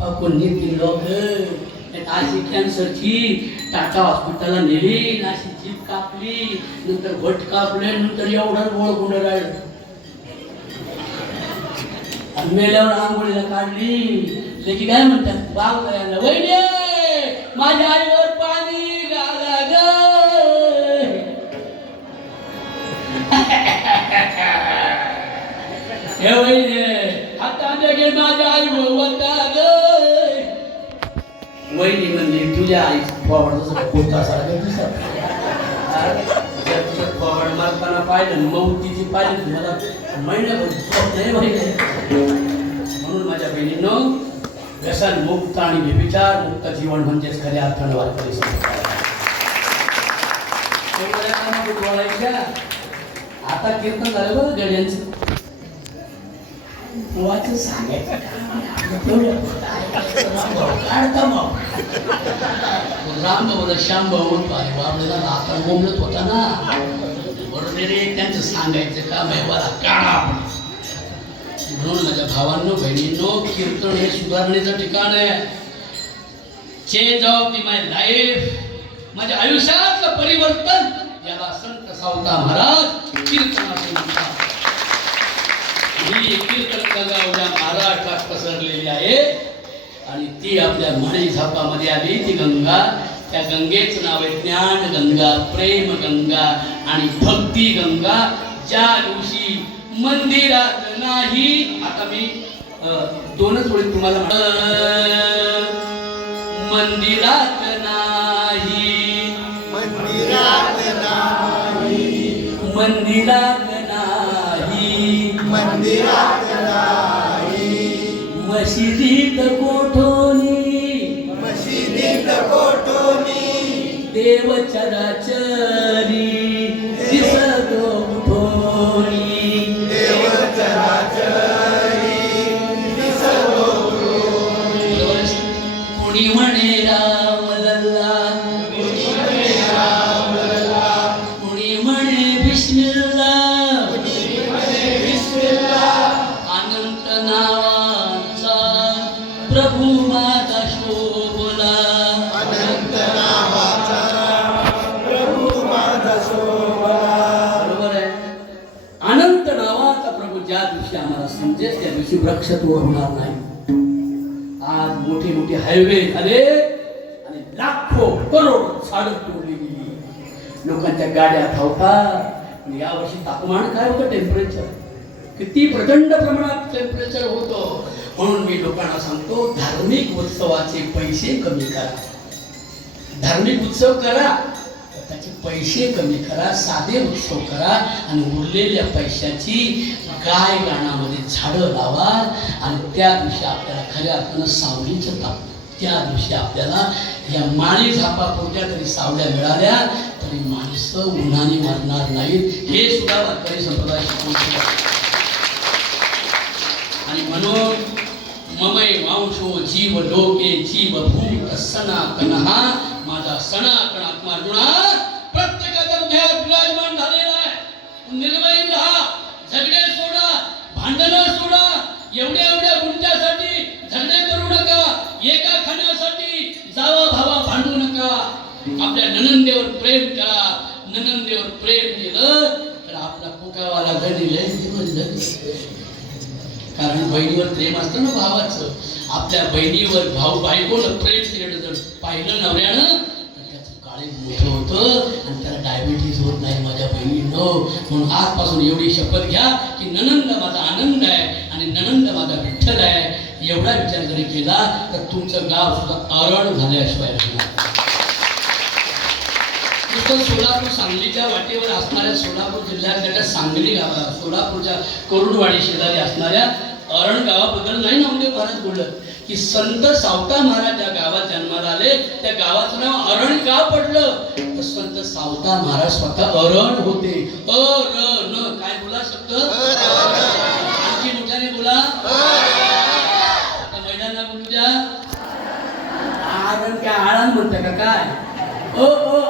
पाकून नेतील लोक अशी कॅन्सरची टाटा हॉस्पिटलला नेली अशी जीप कापली, नंतर वट कापले, नंतर एवढं गोळ गुंड राहिलं. मेल्यावर आंघोळीला काढली. लेकी काय म्हणतात? बाग करायला वैने माझ्या आईवर पाणी घाला ग. हे वैने आता माझ्या आई वता ग. वहिनी म्हणजे तुझ्या आई फवाड जसं पोता सारखं दिसत. जर तुझं मारताना पाहिलं मग तिची पाहिजे तुम्हाला महिन्याभर झोप नाही म्हणून माझ्या बहिणीनं व्यसन मुक्त आणि व्यभिचार मुक्त जीवन म्हणजेच खऱ्या अर्थानं वारकरी बोलायच्या. आता कीर्तन झालं बरं गड्यांचं. वाचून सांगायचं तेवढं राम बाबा श्याम भाऊ आहे बाबल्याला आपण बोंबलत होता ना. बरोबर रे त्यांचं सांगायचं काम आहे मला काढा म्हणून माझ्या भावांनो बहिणींनो कीर्तन हे सुधारणेचं ठिकाण आहे. Change of the my life माझ्या आयुष्यातलं परिवर्तन याला संत सावता महाराज कीर्तनातून ही कीर्तन गंगा उद्या महाराष्ट्रात पसरलेली आहे. आणि ती आपल्या म्हणी झापामध्ये आली ती गंगा. त्या गंगेचं नाव आहे ज्ञान गंगा प्रेम गंगा आणि भक्ती गंगा. ज्या दिवशी मंदिरात नाही आता मी दोनच ओळी तुम्हाला मंदिरात नाही. मंदिरात नाही. मंदिरात नाही. मंदिरात नाही. मशिदीत कोठोनी मशिदीत कोटोनी देव चराचरी दिसतो उठोनी देव चराचरी दिसतो कोणी म्हणे राम लल्ला कोणी म्हणे बिस्मिल्ला? अनंत नावाचा प्रभू माझा दिवशी आम्हाला समजेल त्या दिवशी वृक्षत्व होणार नाही. आज मोठे मोठे हायवे झाले आणि लाखो करोड झाडं तोडली गेली लोकांच्या गाड्या धावतात. आणि यावर्षी तापमान काय होतं? टेम्परेचर किती प्रचंड प्रमाणात टेम्परेचर होतं. म्हणून मी लोकांना सांगतो धार्मिक उत्सवाचे पैसे कमी करा. धार्मिक उत्सव करा त्याचे पैसे कमी करा साधे उत्सव करा आणि उरलेल्या पैशाची काय गाण्यामध्ये झाडं लावा आणि त्या दिवशी आपल्याला खऱ्या अर्थानं सावलीचं ताप त्या दिवशी आपल्याला या माळी झापा कोणत्या तरी सावल्या मिळाल्या तरी माणसं उन्हाने मरणार नाहीत. हे सुद्धा वारकरी संप्रदाय शिकवतो आणि म्हणून ममय वांशो जीव लोके जीव भूत सनातन हा माझा सणा आत्मा अर्जुना आपल्या ननंदेवर प्रेम करा. ननंदेवर प्रेम केलं तर आपला पुकावाला लय दिवस कारण बहिणीवर प्रेम असतं ना भावाचं. आपल्या बहिणीवर भाऊ बायकोनं प्रेम केलं जर पाहिलं नवऱ्यानं मोठं होतं आणि त्याला डायबिटीज होत नाही माझ्या बहिणींनो. म्हणून आजपासून एवढी शपथ घ्या की ननंद माझा आनंद आहे आणि ननंद माझा विठ्ठल आहे. एवढा विचार जरी केला तर तुमचं गाव सुद्धा अरण झाल्याशिवाय तिथं सोलापूर सांगलीच्या वाटेवर असणाऱ्या सोलापूर जिल्ह्यातल्या सांगली गावा सोलापूरच्या करुडवाडी शेजारी असणाऱ्या अरण गावाबद्दल नाही नामदेव महाराज बोललं? की संत सावता महाराज ज्या गावात जन्माला आले त्या गावाचं नाव अरण का पडलं? तर संत सावता महाराज स्वतः अरण होते. अरण. काय बोला शब्द? आणखी मोठ्याने बोला. आता महिलांना बोलू द्या. आरण काय आळण म्हणतं का काय? ओ ओ.